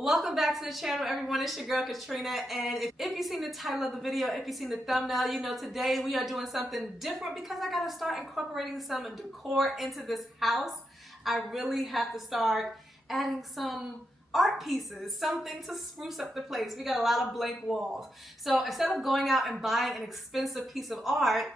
Welcome back to the channel, everyone. It's your girl Katrina, and if you've seen the title of the video, if you've seen the thumbnail, you know today we are doing something different because I gotta start incorporating some decor into this house. I really have to start adding some art pieces, something to spruce up the place. We got a lot of blank walls. So instead of going out and buying an expensive piece of art,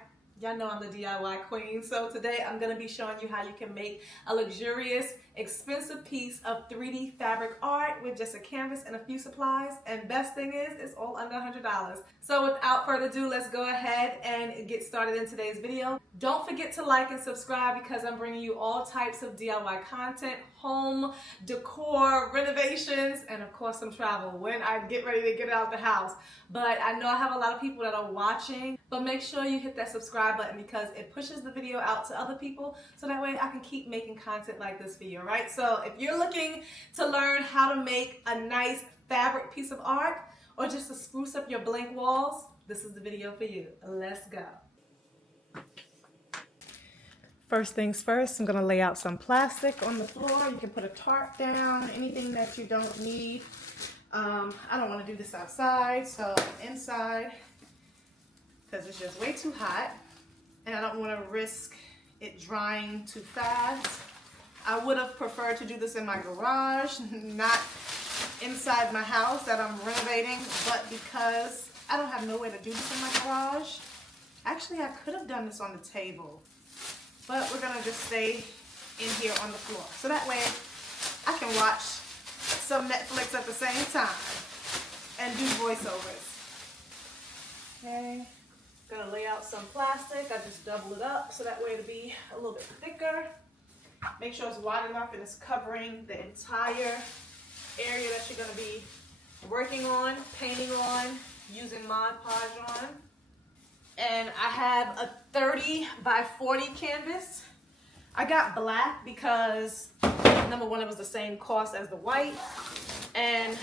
y'all know I'm the DIY queen, so today I'm going to be showing you how you can make a luxurious, expensive piece of 3D fabric art with just a canvas and a few supplies, and best thing is, it's all under $100. So without further ado, let's go ahead and get started in today's video. Don't forget to like and subscribe because I'm bringing you all types of DIY content, home, decor, renovations, and of course some travel when I get ready to get out the house. But I know I have a lot of people that are watching, but make sure you hit that subscribe button because it pushes the video out to other people so that way I can keep making content like this for you, all right? So if you're looking to learn how to make a nice fabric piece of art or just to spruce up your blank walls, this is the video for you. Let's go. First things first, I'm gonna lay out some plastic on the floor. You can put a tarp down, anything that you don't need. I don't want to do this outside, so inside, because it's just way too hot and I don't want to risk it drying too fast. I would have preferred to do this in my garage, not inside my house that I'm renovating, but because I don't have nowhere to do this in my garage, actually I could have done this on the table, but we're gonna just stay in here on the floor. So that way I can watch some Netflix at the same time and do voiceovers. Okay, gonna lay out some plastic. I just double it up so that way it'll be a little bit thicker. Make sure it's wide enough and it's covering the entire area that you're gonna be working on, painting on, using Mod Podge on. And I have a 30 by 40 canvas. I got black because number one, it was the same cost as the white, and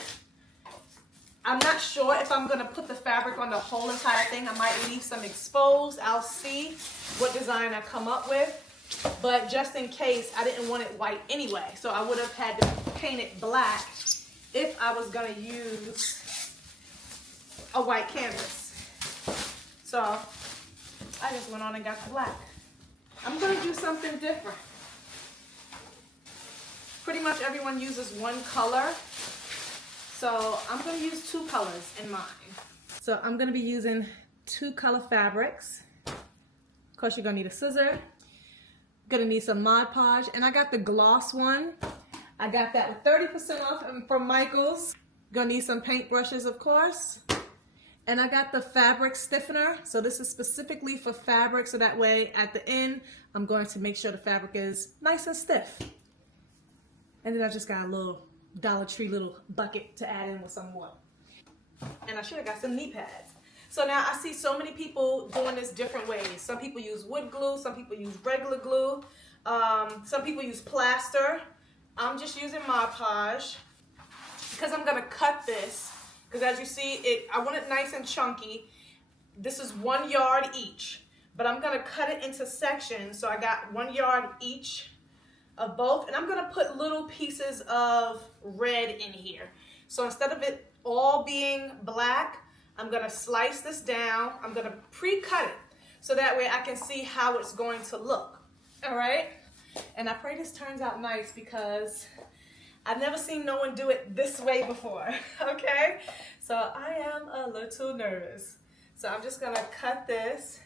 I'm not sure if I'm gonna put the fabric on the whole entire thing. I might leave some exposed. I'll see what design I come up with, but just in case, I didn't want it white anyway, so I would have had to paint it black if I was gonna use a white canvas. So I just went on and got the black. I'm gonna do something different. Pretty much everyone uses one color, so I'm going to use two colors in mine. So I'm going to be using two color fabrics. Of course, you're going to need a scissor. Going to need some Mod Podge, and I got the gloss one. I got that with 30% off from Michaels. Going to need some paint brushes, of course. And I got the fabric stiffener. So this is specifically for fabric, so that way at the end, I'm going to make sure the fabric is nice and stiff. And then I just got a little Dollar Tree little bucket to add in with some water. And I should have got some knee pads. So now I see so many people doing this different ways. Some people use wood glue, some people use regular glue, some people use plaster. I'm just using Mod Podge because I'm gonna cut this, because as you see, I want it nice and chunky. This is 1 yard each, but I'm gonna cut it into sections. So I got 1 yard each of both, and I'm gonna put little pieces of red in here. So instead of it all being black, I'm gonna slice this down. I'm gonna pre-cut it so that way I can see how it's going to look. All right, and I pray this turns out nice because I've never seen no one do it this way before. Okay, so I am a little nervous. So I'm just gonna cut this.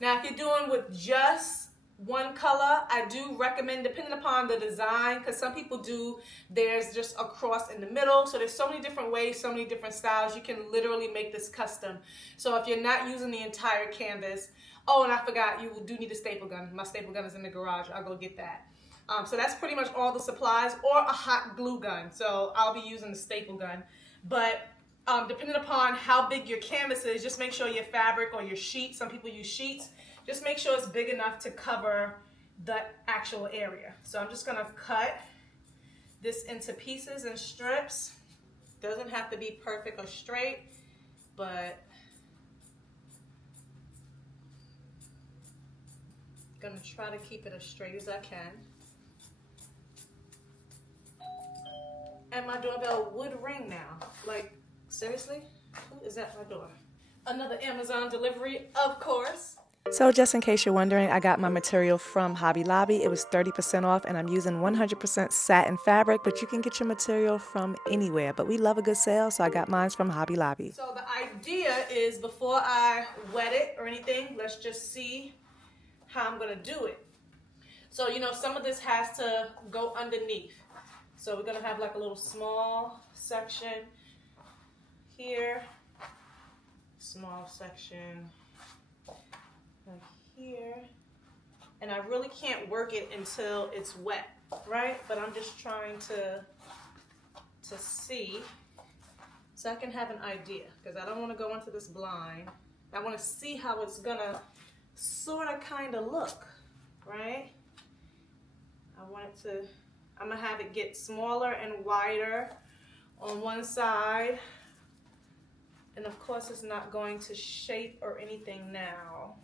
Now, if you're doing with just one color, I do recommend, depending upon the design, because some people do, there's just a cross in the middle. So there's so many different ways, so many different styles. You can literally make this custom. So if you're not using the entire canvas, oh, and I forgot, you do need a staple gun. My staple gun is in the garage. I'll go get that. So that's pretty much all the supplies, or a hot glue gun. So I'll be using the staple gun. But depending upon how big your canvas is, just make sure your fabric or your sheet, some people use sheets, just make sure it's big enough to cover the actual area. So I'm just gonna cut this into pieces and strips. Doesn't have to be perfect or straight, but gonna try to keep it as straight as I can. And my doorbell would ring now. Like, seriously? Who is at my door? Another Amazon delivery, of course. So just in case you're wondering, I got my material from Hobby Lobby. It was 30% off, and I'm using 100% satin fabric, but you can get your material from anywhere. But we love a good sale, so I got mine from Hobby Lobby. So the idea is, before I wet it or anything, let's just see how I'm gonna do it. So, you know, some of this has to go underneath. So we're gonna have like a little small section here, small section like here, and I really can't work it until it's wet, right? But I'm just trying to see, so I can have an idea, because I don't want to go into this blind. I want to see how it's gonna sort of kind of look, right? I'm gonna have it get smaller and wider on one side, and of course it's not going to shape or anything now.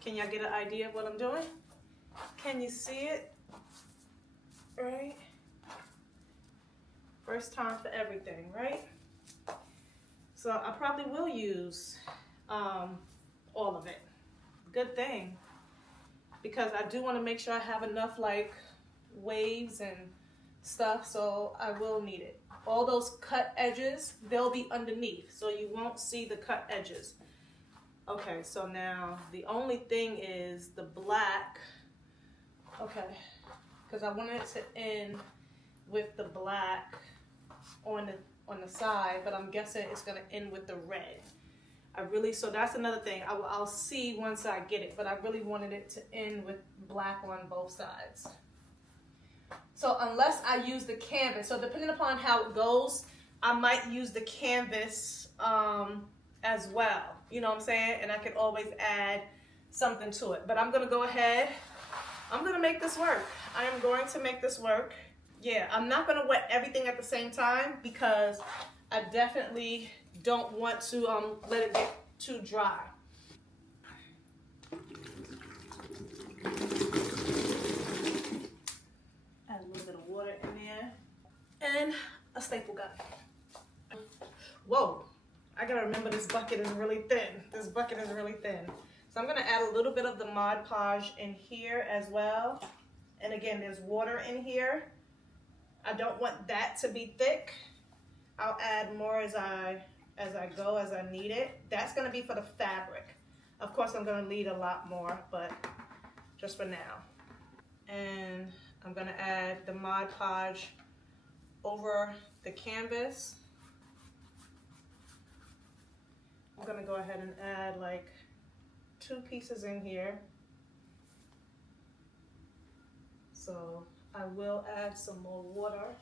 Can y'all get an idea of what I'm doing? Can you see it? Right? First time for everything, right? So I probably will use all of it. Good thing, because I do want to make sure I have enough like waves and stuff, so I will need it. All those cut edges, they'll be underneath, so you won't see the cut edges. Okay, so now the only thing is the black. Okay, because I wanted it to end with the black on the side, but I'm guessing it's gonna end with the red. So that's another thing. I'll see once I get it, but I really wanted it to end with black on both sides. So unless I use the canvas, so depending upon how it goes, I might use the canvas as well. You know what I'm saying? And I could always add something to it. But I'm gonna go ahead. I'm gonna make this work. I am going to make this work. Yeah, I'm not gonna wet everything at the same time, because I definitely don't want to let it get too dry. Add a little bit of water in there. And a staple gun. Whoa, I gotta remember this bucket is really thin. This bucket is really thin. So I'm gonna add a little bit of the Mod Podge in here as well. And again, there's water in here. I don't want that to be thick. I'll add more as I go, as I need it. That's gonna be for the fabric. Of course, I'm gonna need a lot more, but just for now. And I'm gonna add the Mod Podge over the canvas. I'm gonna go ahead and add like 2 pieces in here. So I will add some more water,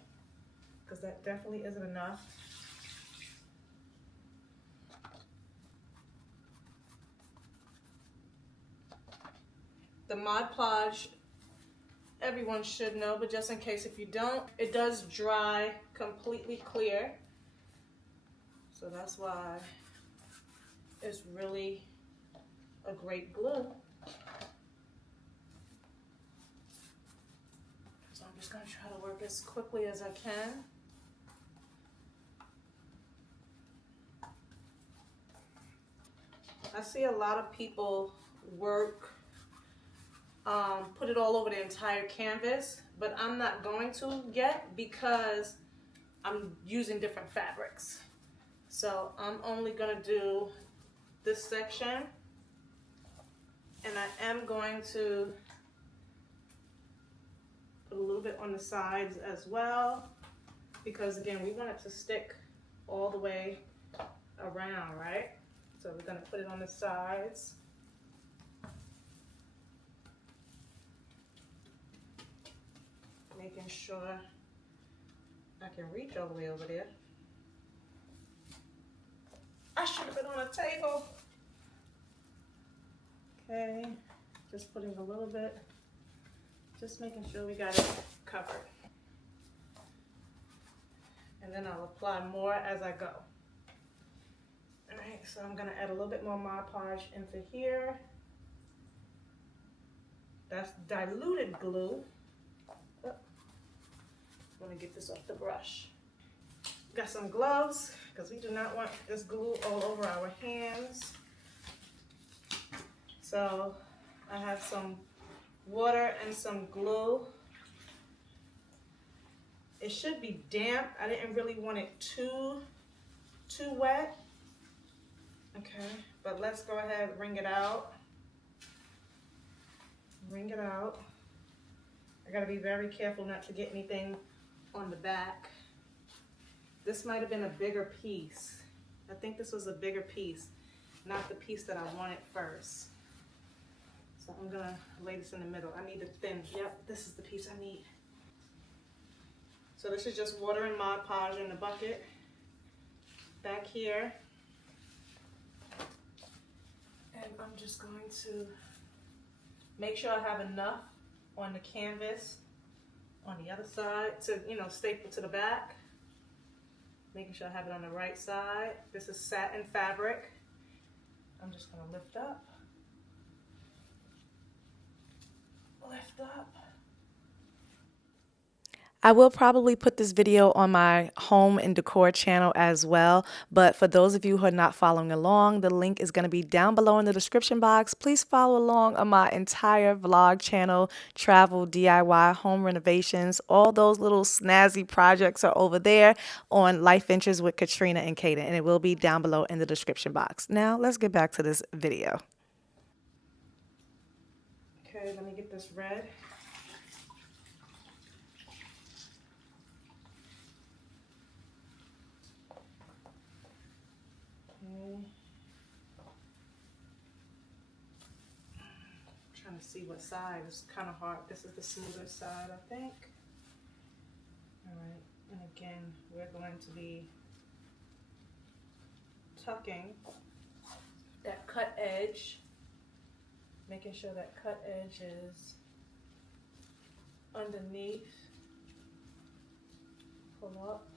because that definitely isn't enough. The Mod Podge, everyone should know, but just in case if you don't, it does dry completely clear. So that's why it's really a great glue. So I'm just gonna try to work as quickly as I can. I see a lot of people work, put it all over the entire canvas, but I'm not going to yet, because I'm using different fabrics. So I'm only gonna do this section, and I am going to put a little bit on the sides as well, because again, we want it to stick all the way around, right? So we're gonna put it on the sides. Making sure I can reach all the way over there. I should have been on a table. Okay, just putting a little bit, just making sure we got it covered. And then I'll apply more as I go. All right, so I'm gonna add a little bit more Mod Podge into here. That's diluted glue. I'm gonna get this off the brush. Got some gloves because we do not want this glue all over our hands. So I have some water and some glue. It should be damp. I didn't really want it too wet. Okay, but let's go ahead and wring it out. Wring it out. I gotta be very careful not to get anything on the back. This might have been a bigger piece. I think this was a bigger piece, not the piece that I wanted first. So I'm gonna lay this in the middle. I need the thin. Yep, this is the piece I need. So this is just water and Mod Podge in the bucket. Back here. And I'm just going to make sure I have enough on the canvas on the other side to, you know, staple to the back. Making sure I have it on the right side. This is satin fabric. I'm just gonna lift up. Lift up. I will probably put this video on my home and decor channel as well, but for those of you who are not following along, the link is going to be down below in the description box. Please follow along on my entire vlog channel, travel, DIY, home renovations, all those little snazzy projects are over there on Life Ventures with Katrina and Kaden, and it will be down below in the description box. Now, let's get back to this video. Okay, let me get this red. Trying to see what side. It's kind of hard. This is the smoother side, I think. All right, and again, we're going to be tucking that cut edge, making sure that cut edge is underneath. Pull up.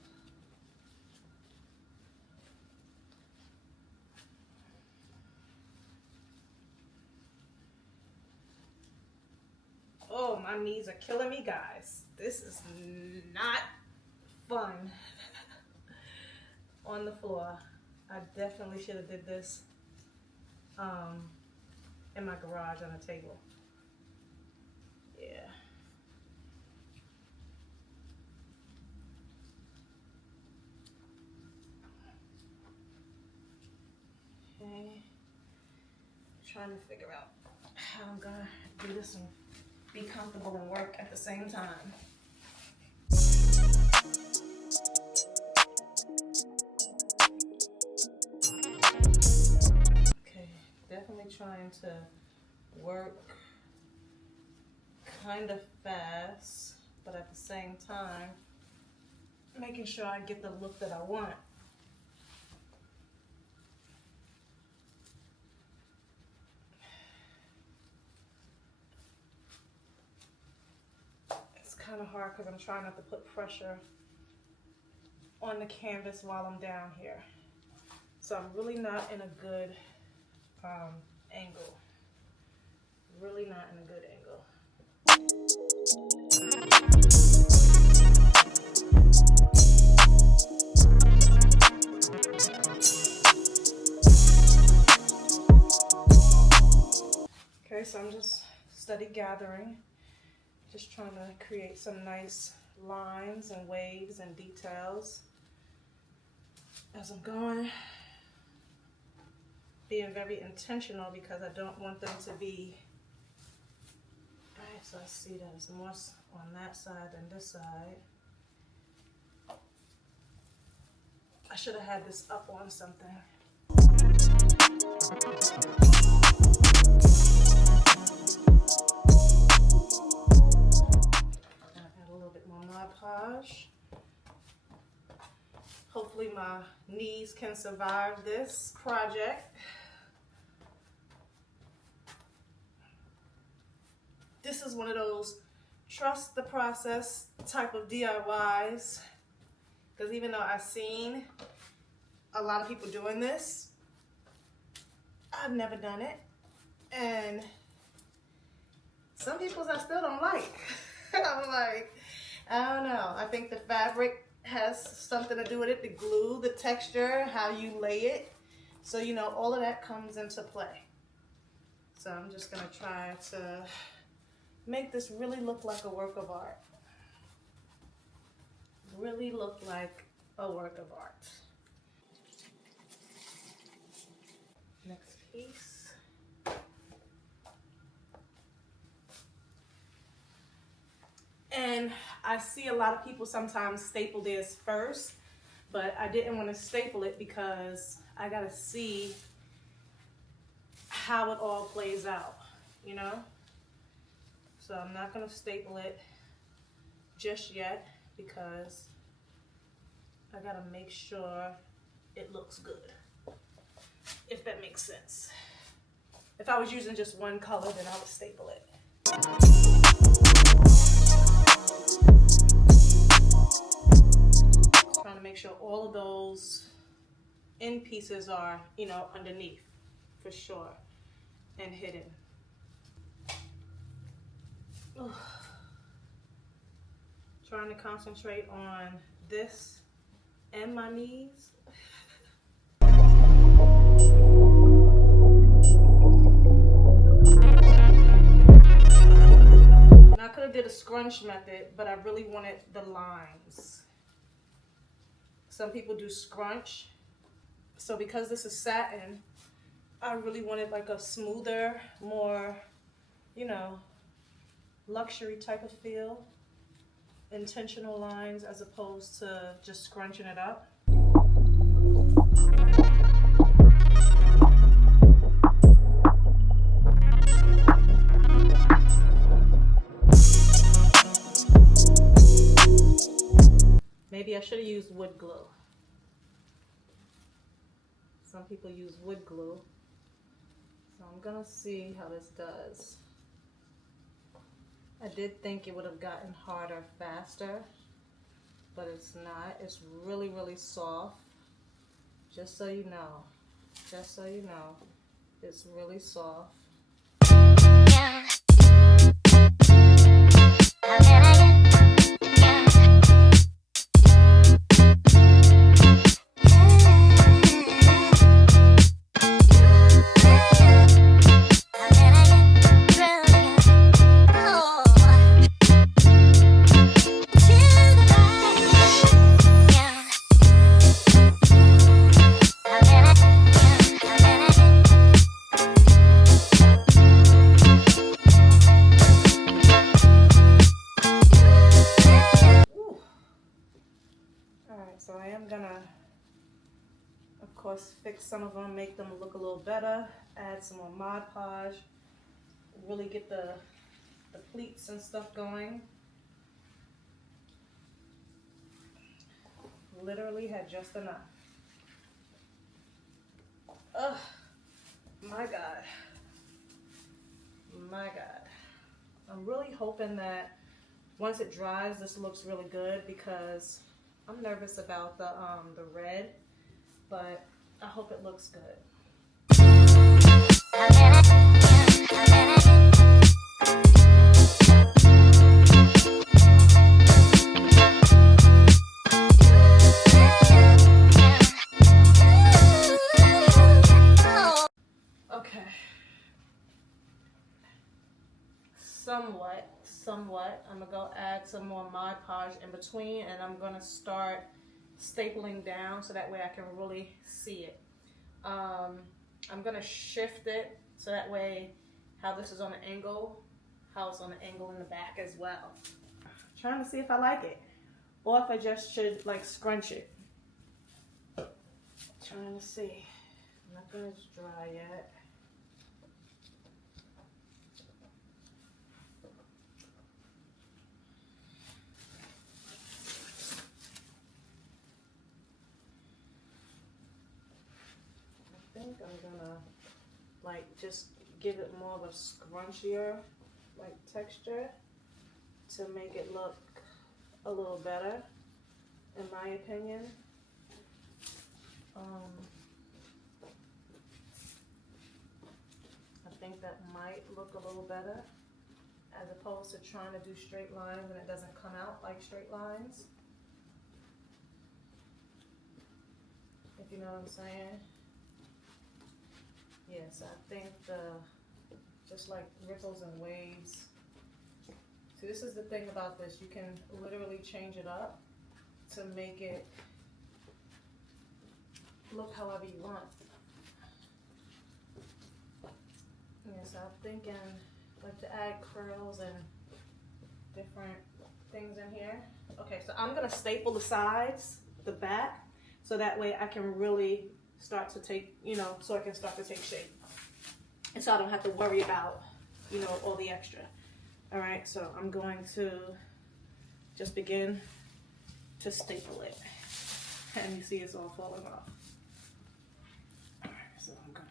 Oh, my knees are killing me, guys. This is not fun on the floor. I definitely should have did this in my garage on a table. Yeah. Okay. Trying to figure out how I'm gonna do this and be comfortable and work at the same time. Okay, definitely trying to work kind of fast, but at the same time, making sure I get the look that I want. Kind of hard because I'm trying not to put pressure on the canvas while I'm down here. So I'm really not in a good angle. Really not in a good angle. Okay, so I'm just steady gathering. Just trying to create some nice lines and waves and details as I'm going. Being very intentional because I don't want them to be, alright, so I see that it's more on that side than this side. I should have had this up on something. Mod Podge. Hopefully my knees can survive this project. This is one of those trust the process type of DIYs, because even though I've seen a lot of people doing this, I've never done it, and some people I still don't like. I'm like, I don't know. I think the fabric has something to do with it. The glue, the texture, how you lay it. So, you know, all of that comes into play. So I'm just going to try to make this really look like a work of art. Really look like a work of art. Next piece. And I see a lot of people sometimes staple theirs first, but I didn't want to staple it because I got to see how it all plays out, you know? So I'm not going to staple it just yet because I got to make sure it looks good, if that makes sense. If I was using just one color, then I would staple it. Trying to make sure all of those end pieces are, you know, underneath for sure and hidden. Ugh. Trying to concentrate on this and my knees. Now I could have did a scrunch method, but I really wanted the lines. Some people do scrunch. So because this is satin, I really wanted like a smoother, more, you know, luxury type of feel. Intentional lines as opposed to just scrunching it up. Maybe I should have used wood glue. Some people use wood glue. So I'm gonna see how this does. I did think it would have gotten harder faster, but it's not. It's really, really soft. Just so you know. Just so you know. It's really soft. So I am gonna, of course, fix some of them, make them look a little better, add some more Mod Podge, really get the pleats and stuff going. Literally had just enough. Ugh, my God. My God. I'm really hoping that once it dries, this looks really good because I'm nervous about the red, but I hope it looks good. Okay. Somewhat. I'm gonna go add some more Mod Podge in between, and I'm gonna start stapling down so that way I can really see it. I'm gonna shift it so that way how this is on an angle, how it's on an angle in the back as well. Trying to see if I like it, or if I just should like scrunch it. Trying to see. Nothing is dry yet. I think I'm gonna like just give it more of a scrunchier like texture to make it look a little better, in my opinion. I think that might look a little better as opposed to trying to do straight lines and it doesn't come out like straight lines. If you know what I'm saying. Yes, I think just like ripples and waves. See, this is the thing about this. You can literally change it up to make it look however you want. Yes, I'm thinking like to add curls and different things in here. Okay, so I'm gonna staple the sides, the back, so that way I can really start to take, you know, so I can start to take shape. And so I don't have to worry about, you know, all the extra. All right, so I'm going to just begin to staple it. And you see it's all falling off. All right, so I'm gonna.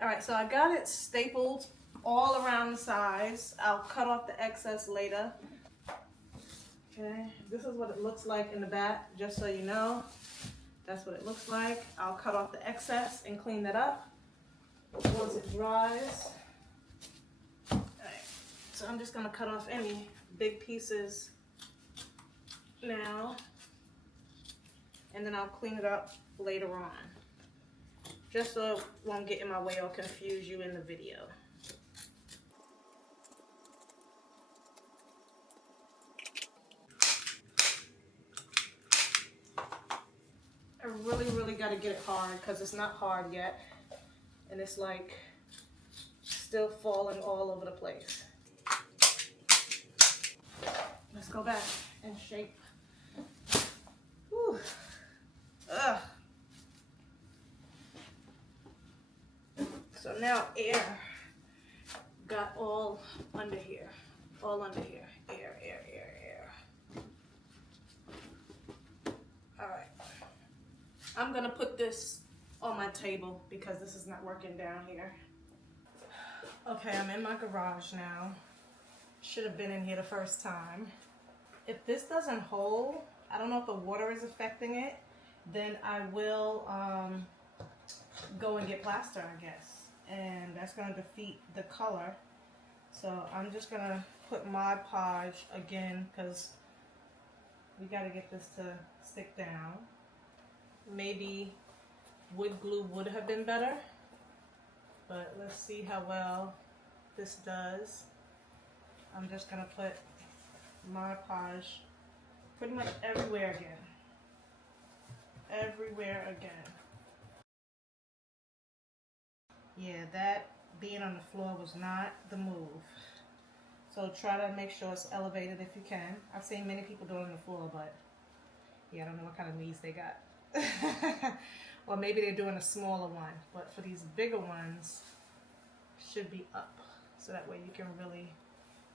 All right, so I got it stapled all around the sides. I'll cut off the excess later. Okay, this is what it looks like in the back, just so you know. That's what it looks like. I'll cut off the excess and clean that up once it dries. All right, so I'm just gonna cut off any big pieces now, and then I'll clean it up later on, just so it won't get in my way or confuse you in the video. I really got to get it hard because it's not hard yet, and it's like still falling all over the place. Let's go back and shape. Whew. Ugh. So now air got all under here, air. All right, I'm gonna put this on my table because this is not working down here. Okay, I'm in my garage now. Should have been in here the first time. If this doesn't hold, I don't know if the water is affecting it, then I will go and get plaster, I guess. And that's gonna defeat the color. So I'm just gonna put Mod Podge again because we gotta get this to stick down. Maybe wood glue would have been better, but let's see how well this does. I'm just gonna put Mod Podge pretty much everywhere again. Everywhere again. Yeah, that being on the floor was not the move. So try to make sure it's elevated if you can. I've seen many people do it on the floor, but yeah, I don't know what kind of knees they got. Or maybe they're doing a smaller one, but for these bigger ones, should be up. So that way you can really,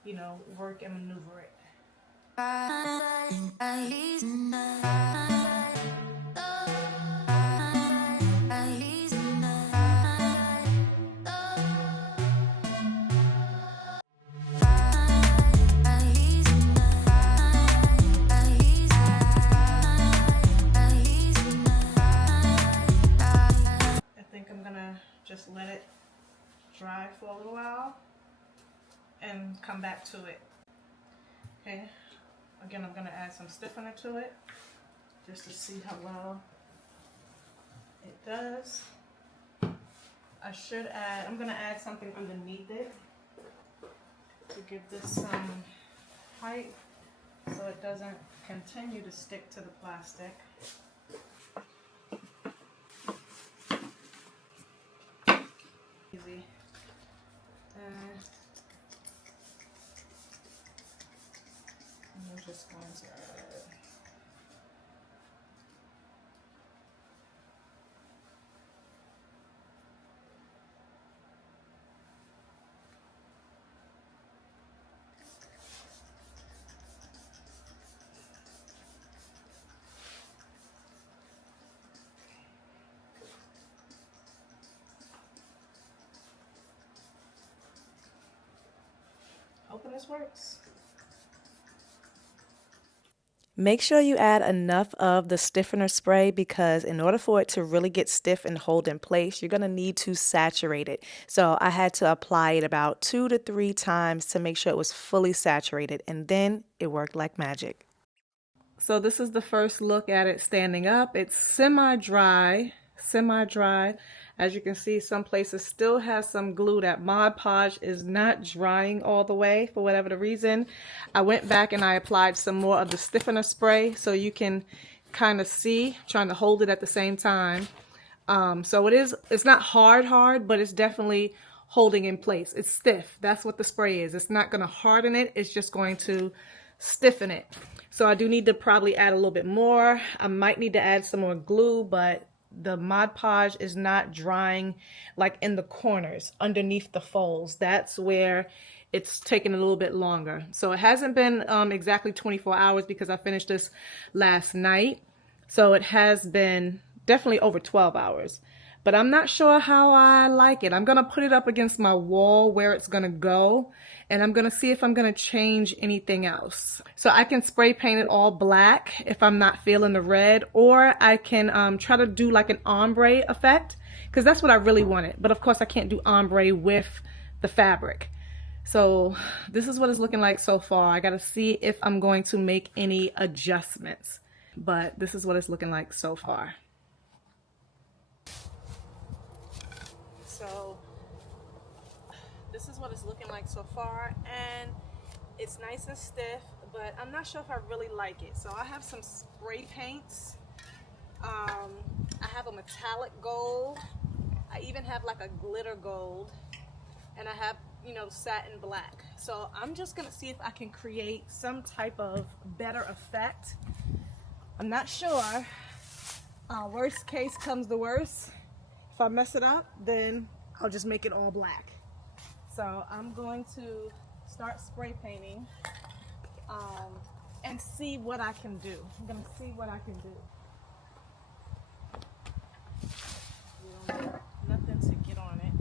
you know, work and maneuver it. Just let it dry for a little while and come back to it. Okay, again, I'm going to add some stiffener to it just to see how well it does. I'm going to add something underneath it to give this some height so it doesn't continue to stick to the plastic. Easy. I'm just going to hoping this works. Make sure you add enough of the stiffener spray because in order for it to really get stiff and hold in place, you're going to need to saturate it. So I had to apply it about 2 to 3 times to make sure it was fully saturated, and then it worked like magic. So this is the first look at it standing up. It's semi-dry. As you can see, some places still has some glue. That Mod Podge is not drying all the way for whatever the reason. I went back and I applied some more of the stiffener spray so you can kind of see, trying to hold it at the same time. So it's not hard, but it's definitely holding in place. It's stiff. That's what the spray is. It's not going to harden it. It's just going to stiffen it. So I do need to probably add a little bit more. I might need to add some more glue, but the Mod Podge is not drying like in the corners underneath the folds. That's where it's taking a little bit longer. So it hasn't been exactly 24 hours because I finished this last night. So it has been definitely over 12 hours. But I'm not sure how I like it. I'm going to put it up against my wall where it's going to go. And I'm going to see if I'm going to change anything else. So I can spray paint it all black if I'm not feeling the red. Or I can try to do like an ombre effect, because that's what I really wanted. But of course I can't do ombre with the fabric. So this is what it's looking like so far. I got to see if I'm going to make any adjustments. But this is what it's looking like so far. So this is what it's looking like so far, and it's nice and stiff, but I'm not sure if I really like it. So I have some spray paints. I have a metallic gold. I even have like a glitter gold, and I have, you know, satin black. So I'm just gonna see if I can create some type of better effect. I'm not sure. Worst case comes to worst. If I mess it up, then I'll just make it all black. So I'm going to start spray painting and see what I can do. I'm going to see what I can do. Nothing to get on it.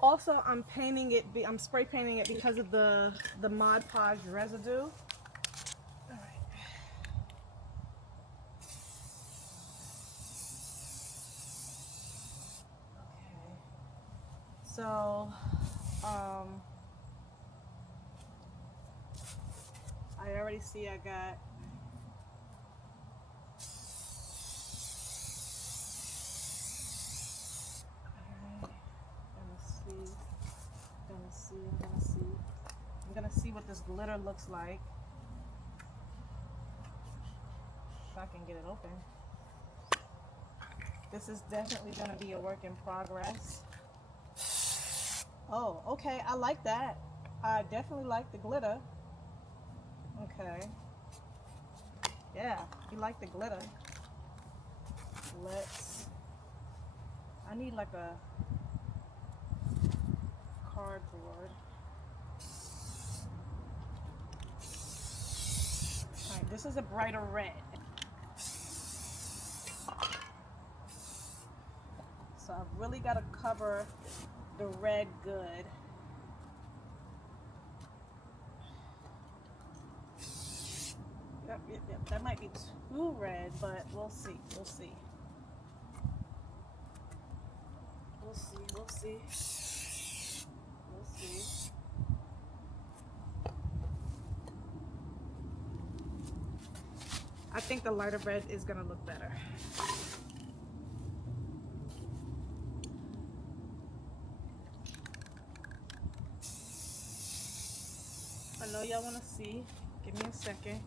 Also, I'm spray painting it because of the Mod Podge residue. So, I already see I got I'm gonna see what this glitter looks like. If I can get it open. This is definitely gonna be a work in progress. Oh, okay, I like that. I definitely like the glitter. Okay. Yeah, you like the glitter. I need like a cardboard. Alright, this is a brighter red. So I've really got to cover the red good. Yep. That might be too red, but we'll see. We'll see. I think the lighter red is gonna look better. I know y'all wanna see. Give me a second.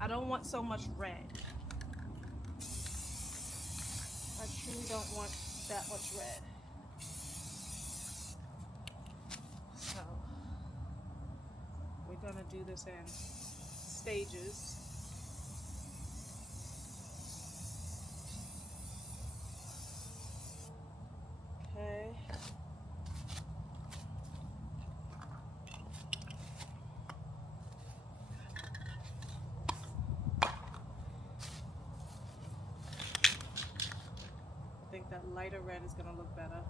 I don't want so much red. I truly don't want that much red. So, we're gonna do this in stages. Okay. I think that lighter red is going to look better.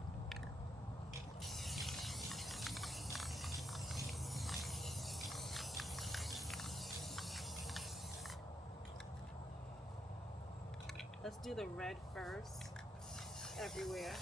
let's do the red first, everywhere.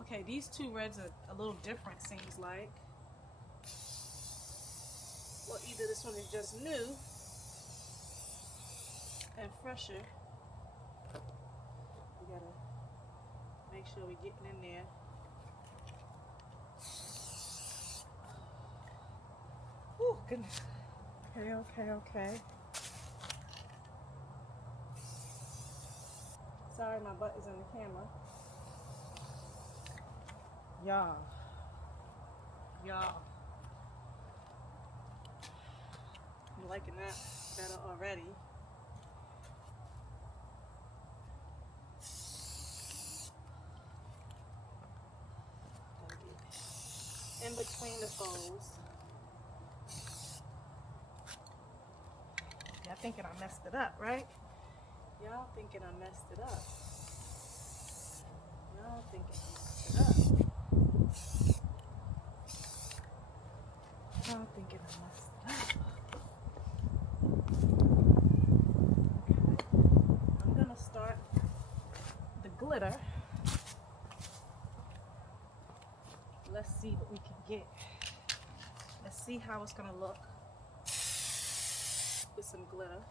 Okay, these two reds are a little different, seems like. Well, either this one is just new and fresher. We gotta make sure we're getting in there. Oh, goodness. Okay. Sorry, my butt is in the camera. Y'all. I'm liking that better already. Gotta get in between the folds. Y'all thinking I messed it up, right? Y'all thinking I messed it up. Y'all thinking I messed it up. I'm thinking I messed it up. Okay. I'm gonna start the glitter. Let's see what we can get. Let's see how it's gonna look with some glitter.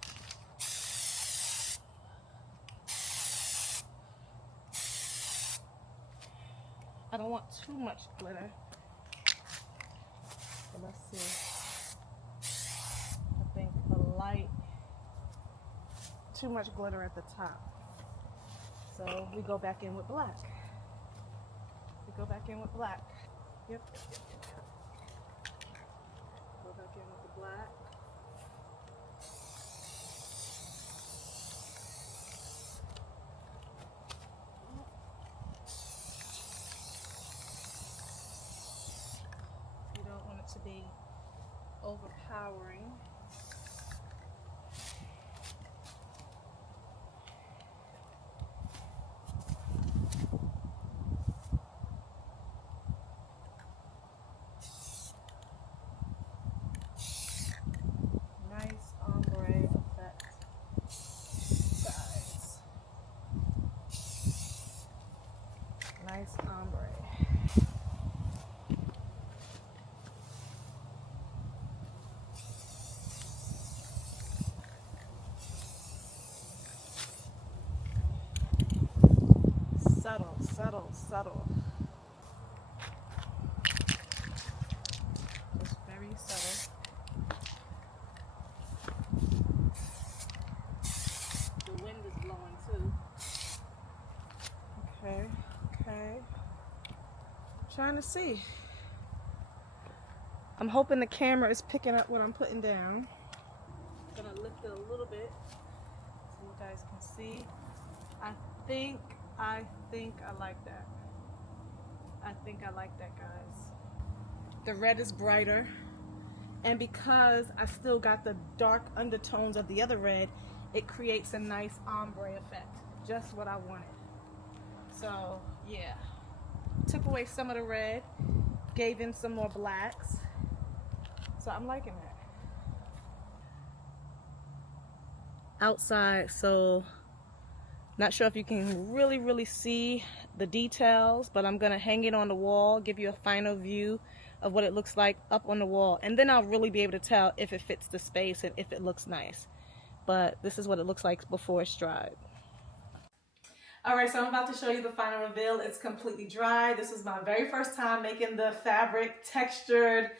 I don't want too much glitter. So let's see. I think a light, too much glitter at the top. So we go back in with black. Yep. Go back in with the black. You don't want it to be overpowering. Nice ombre effect, guys. Nice ombre. Subtle. Just very subtle. The wind is blowing too. Okay. Trying to see. I'm hoping the camera is picking up what I'm putting down. I'm gonna lift it a little bit so you guys can see. I think I like that. I think I like that, guys. The red is brighter, and because I still got the dark undertones of the other red, it creates a nice ombre effect. Just what I wanted. So yeah, took away some of the red, gave in some more blacks. So I'm liking that. Outside, so not sure if you can really see the details, but I'm gonna hang it on the wall, give you a final view of what it looks like up on the wall, and then I'll really be able to tell if it fits the space and if it looks nice. But this is what it looks like before it's dried. All right, so I'm about to show you the final reveal. It's completely dry. This is my very first time making the fabric textured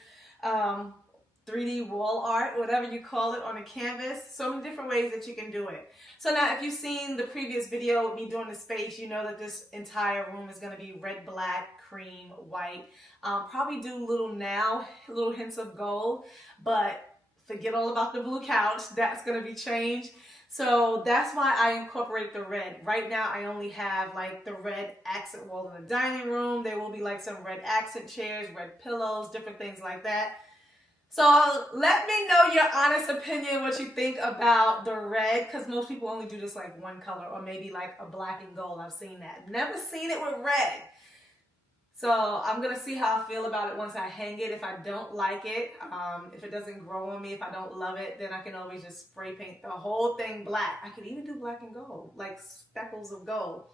3D wall art, whatever you call it, on a canvas. So many different ways that you can do it. So now if you've seen the previous video with me doing the space, you know that this entire room is going to be red, black, cream, white. Probably do little hints of gold, but forget all about the blue couch. That's going to be changed. So that's why I incorporate the red. Right now I only have like the red accent wall in the dining room. There will be like some red accent chairs, red pillows, different things like that. So let me know your honest opinion, what you think about the red, because most people only do this like one color, or maybe like a black and gold. I've seen that. Never seen it with red. So I'm going to see how I feel about it once I hang it. If I don't like it, if it doesn't grow on me, if I don't love it, then I can always just spray paint the whole thing black. I could even do black and gold, like speckles of gold.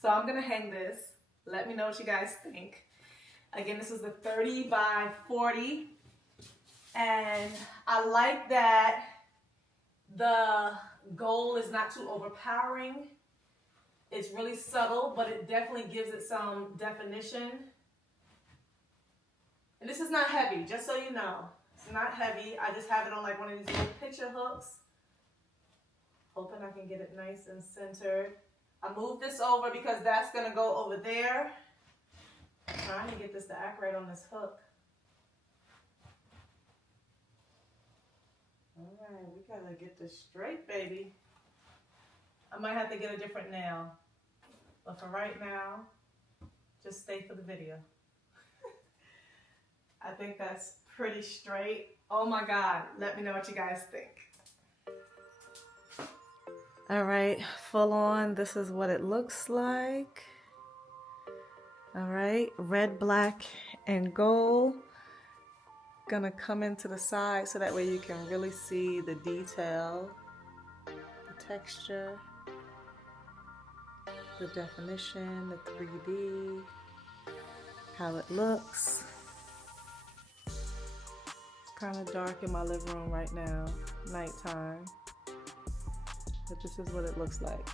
So I'm going to hang this. Let me know what you guys think. Again, this is the 30 by 40. And I like that the gold is not too overpowering. It's really subtle, but it definitely gives it some definition. And this is not heavy, just so you know. It's not heavy. I just have it on like one of these little picture hooks. Hoping I can get it nice and centered. I moved this over because that's going to go over there. I'm trying to get this to act right on this hook. All right, we got to get this straight, baby. I might have to get a different nail, but for right now, just stay for the video. I think that's pretty straight. Oh my God, let me know what you guys think. All right, full on, this is what it looks like. All right, red, black, and gold. Gonna come into the side so that way you can really see the detail, the texture, the definition, the 3D, how it looks. It's kind of dark in my living room right now, nighttime, but this is what it looks like.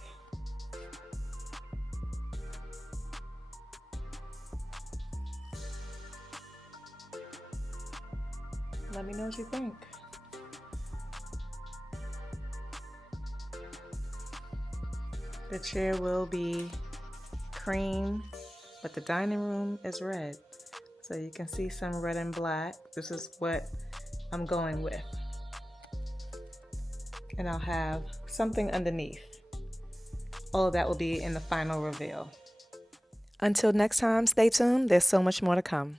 Let me know what you think. The chair will be cream, but the dining room is red. So you can see some red and black. This is what I'm going with. And I'll have something underneath. All of that will be in the final reveal. Until next time, stay tuned. There's so much more to come.